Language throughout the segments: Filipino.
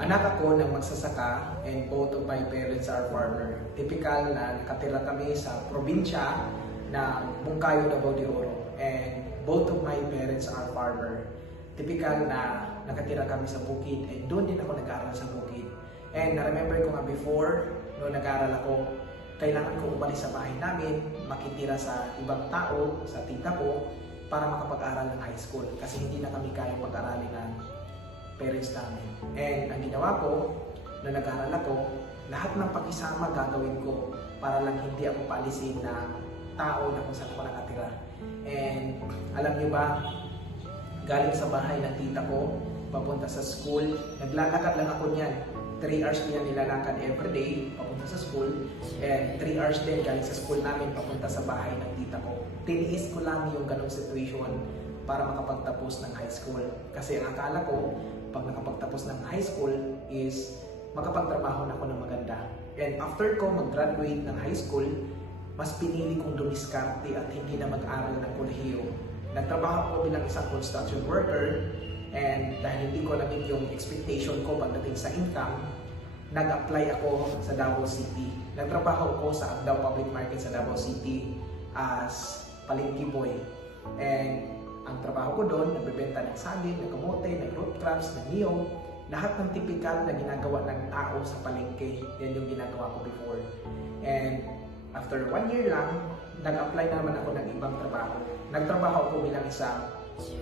Anak ako ng magsasaka and both of my parents are farmer. Typical na nakatira kami sa probinsya ng Bungkayo, Davao de Oro, and both of my parents are farmer. Typical na nakatira kami sa bukid and doon din ako nag-aaral sa bukid. And na-remember ko nga before, noong nag-aaral ako, kailangan ko umalis sa bahay namin, makitira sa ibang tao, sa tita ko, para makapag-aral ng high school. Kasi hindi na kami kayang pag-aralin ng parents namin. And ang ginawa ko, na nag-aaral ako, lahat ng pakisama gagawin ko para lang hindi ako paalisin na tao na kung saan ako nakatira. And alam niyo ba, galing sa bahay ng tita ko, papunta sa school, naglalakad lang ako niyan. 3 hours ko yan nilalakad everyday, papunta sa school. And 3 hours din galing sa school namin, papunta sa bahay ng tita ko. Tiniis ko lang yung ganong situation para makapagtapos ng high school. Kasi ang akala ko, pag nakapagtapos ng high school is makapagtrabaho na ako ng maganda. And after ko mag-graduate ng high school, mas pinili kong dumiskarte at hindi na mag-aral ng kolehiyo. Nagtrabaho ako bilang isang construction worker, and dahil hindi ko na-meet yung expectation ko pagdating sa income, nag-apply ako sa Davao City. Nagtrabaho ako sa Agdao Public Market sa Davao City as palengke boy. And ang trabaho ko doon, nagbebenta ng saging, ng kamote, ng root crops, ng niyog, lahat ng typical na ginagawa ng tao sa palengke. Yan yung ginagawa ko before. And after 1 year lang, nag-apply na naman ako ng ibang trabaho. Nagtrabaho ako bilang isang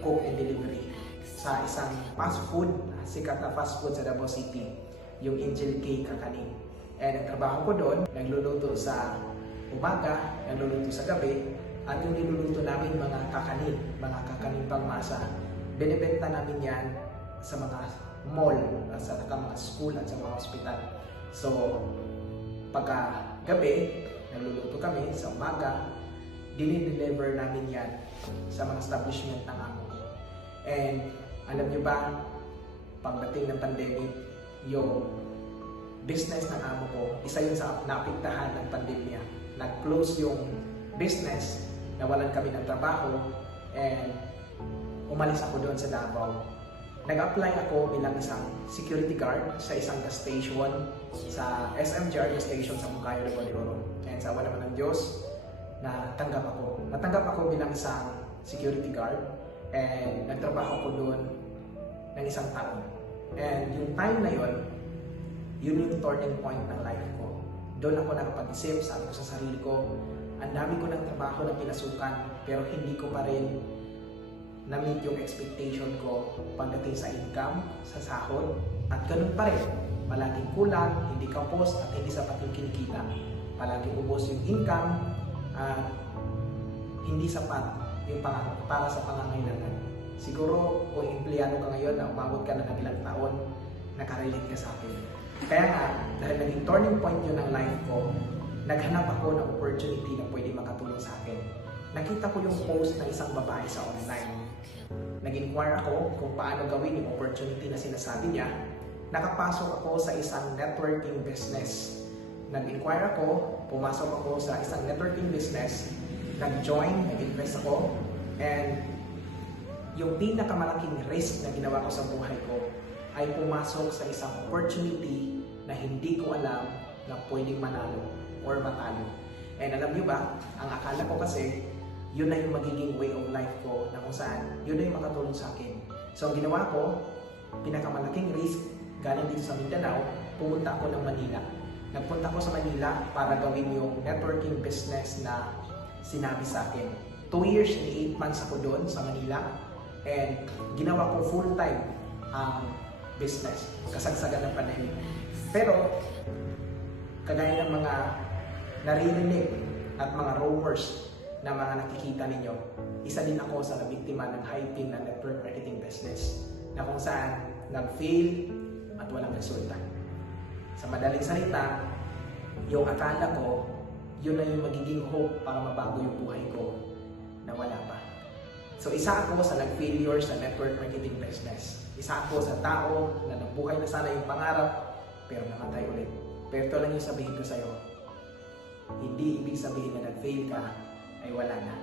cook and delivery sa isang fast food, sikat na fast food sa Davao City, yung Angel K Kakanin. And ang trabaho ko doon, nagluluto sa umaga, nagluluto sa gabi, at yung niluluto namin mga kakanin pang masa, binibenta namin yan sa mga mall, sa mga school at sa mga hospital. So, pagka gabi, nagluluto kami sa umaga, dinideliver namin yan sa mga establishment ng amo ko. And alam niyo ba, pagdating ng pandemic, yung business ng amo ko, isa yun sa naapektahan ng pandemya. Nag-close yung business, nawalan kami ng trabaho, and umalis ako doon sa Davao. Nag-apply ako bilang isang security guard sa isang gas station, sa SMGR gas station sa Bungkayo, Davao de Oro. And sa awa naman ng Diyos, natanggap ako. Natanggap ako bilang isang security guard, and nagtrabaho ko doon ng isang taon. And yung time na yun yung turning point ng life ko. Doon ako nakapag-isip, sabi ko sa sarili ko, ang dami ko ng trabaho na pinasukan, pero hindi ko pa rin na-meet yung expectation ko pagdating sa income, sa sahod, at ganun pa rin. Palaging kulang, hindi kapos, at hindi sapat yung kinikita. Palaging ubos yung income, at hindi sapat yung para sa pangangailangan. Siguro, kung empleyado ka ngayon na umabot ka na ng ilang taon, nakarelate ka sa akin. Kaya nga, dahil naging turning point yun ng life ko, naghanap ako ng opportunity na pwede makatulong sa akin. Nakita ko yung post ng isang babae sa online. Nag-inquire ako kung paano gawin yung opportunity na sinasabi niya. Nakapasok ako sa isang networking business. Nag-inquire ako, pumasok ako sa isang networking business, nag-join, nag-invest ako, and yung pinakamalaking risk na ginawa ko sa buhay ko ay pumasok sa isang opportunity na hindi ko alam na pwedeng manalo or matalo. And alam niyo ba, ang akala ko kasi, yun na yung magiging way of life ko na kung saan, yun na yung makatulong sa akin. So ang ginawa ko, pinakamalaking risk, galing dito sa Mindanao, pumunta ako ng Manila. Nagpunta ko sa Manila para gawin yung networking business na sinabi sa akin. 2 years and 8 months ako doon sa Manila, and ginawa ko full-time ang business, kasagsagan ng pandemic. Pero, kagaya ng mga naririnig at mga rumors na mga nakikita ninyo, isa din ako sa nabiktima ng hyping na network marketing business na kung saan nag-fail at walang resulta. Sa madaling salita, yung akala ko, yun na yung magiging hope para mabago yung buhay ko, na wala pa. So isa ako sa nag-failure sa network marketing business. Isa ako sa tao na nabuhay na sana yung pangarap, pero namatay ulit. Pero ito lang yung sabihin ko sa'yo, hindi ibig sabihin na nag-fail ka, ay wala na.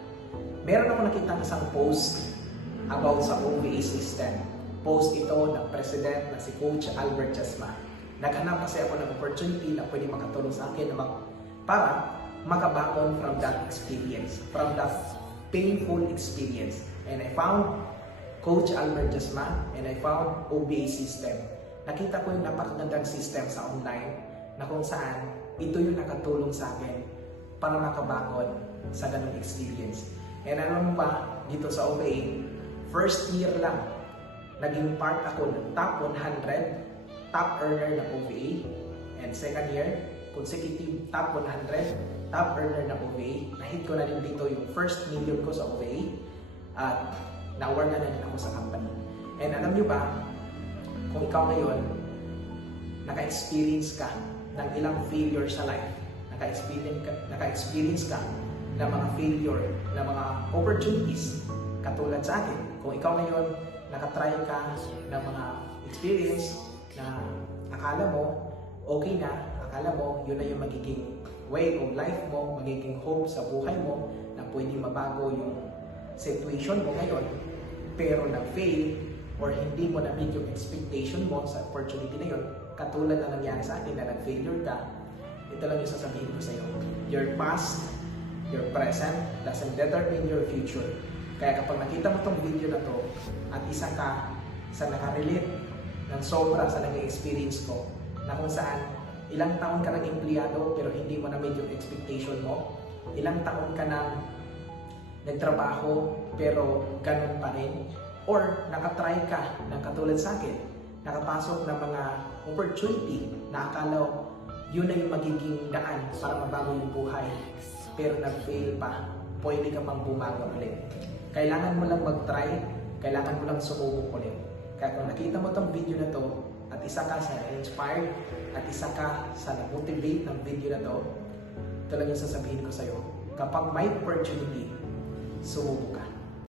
Meron ako nakita isang post about sa OVA system. post ito ng president na si Coach Albert Jasma. Naghanap kasi ako ng opportunity na pwede makatulong sa akin para makabangon from that experience, from that painful experience. And I found Coach Albert Jasma and I found OBA system. Nakita ko yung napakagandang system sa online na kung saan ito yung nakatulong sa akin para makabangon sa ganung experience. And alam mo ba, dito sa OBA, first year lang, naging part ako ng top 100, top earner ng OBA. And second year, consecutive top 100, top earner ng OBA. Nahit ko na din dito yung first million ko sa OBA. At na-award na din ako sa company. And alam nyo ba, kung ikaw ngayon, naka-experience ka ng ilang failure sa life, naka-experience ka ng mga failure, ng mga opportunities, katulad sa akin. Kung ikaw ngayon, nakatry ka ng mga experience na akala mo, okay na, akala mo, yun na yung magiging way of life mo, magiging hope sa buhay mo, na pwede mabago yung situation mo ngayon, pero nag-fail or hindi mo na-meet yung expectation mo sa opportunity na yun, katulad na nangyari sa akin na nag-failure ka, ito lang yung sasabihin ko sa iyo. Your past, your present, doesn't determine your future. Kaya kapag nakita mo tong video na to, at isa ka sa nakarelate ng sobra sa naging experience ko, na kung saan ilang taon ka ng empleyado pero hindi mo na-meet yung expectation mo, ilang taon ka ng nagtrabaho pero ganun pa rin, or nakatry ka ng katulad sa akin, nakapasok ng mga opportunity na akala yun na yung magiging daan para mabago yung buhay, pero nag-fail pa, pwede ka pang bumago ulit. Kailangan mo lang mag-try, kailangan mo lang sumubok ulit. Kaya kung nakita mo tong video na to, at isa ka sa inspired, at isa ka sa na-motivate ng video na to, ito lang yung sasabihin ko sa'yo. Kapag may opportunity, sumubok ka.